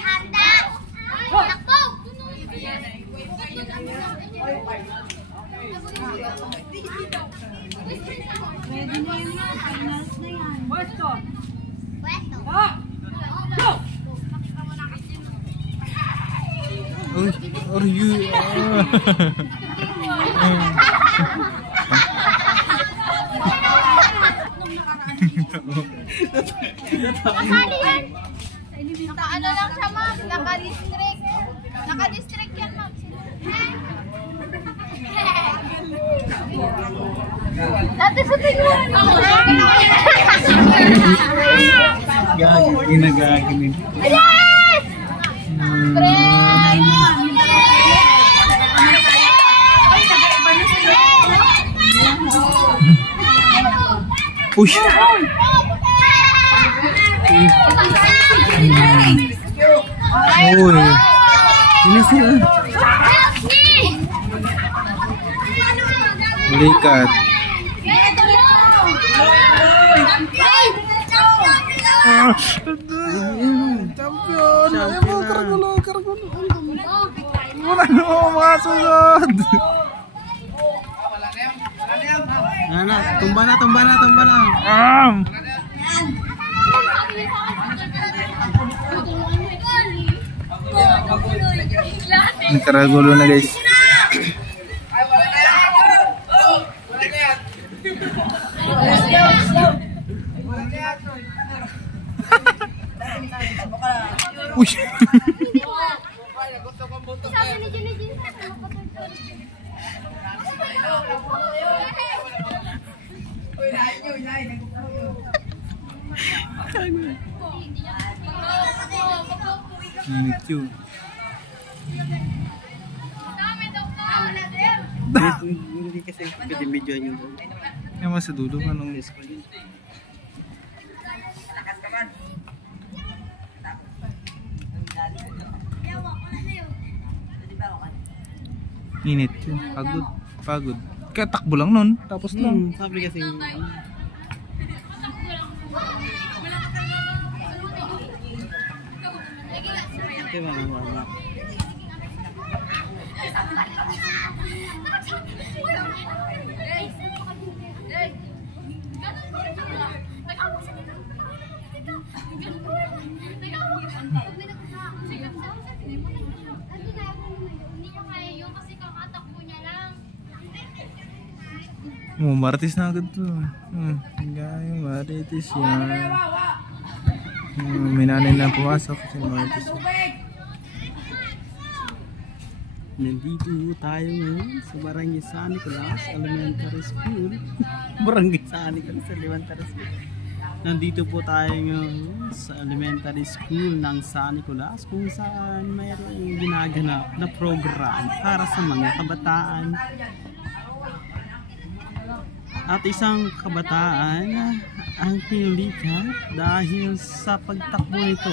Handa! Takbo! Pwede na yun yan. Finals na yan. Pwesto. Pwesto. Go! Are you? Nakali yan. Naka-ano lang siya, ma'am. Naka-district. Naka-district yan, ma'am. Dati sa tingin. Ginagaginig. Yes! Push. Uy. Ini sih. Likat. Champion. Karagulo. Wala na makasunod. Tumba na. Karagulo na, guys. Uy. Hindi kasi pwede videoan yun doon. Yung mas sa dulo, anong School yun. init yun. Pagod. Kaya takbo lang nun, tapos lang. Sabi kasi wala. Marites na agad to. Gaya, marites yan. May nanay na pumasok kasi marites yan. Nandito tayo ngayon sa Barangay San Nicolas Elementary School. Barangay San Nicolas Elementary School. Nandito po tayo ngayon sa elementary school ng San Nicolas kung saan mayroong ginaganap na program para sa mga kabataan. At isang kabataan ang pinilikat dahil sa pagtakbo nito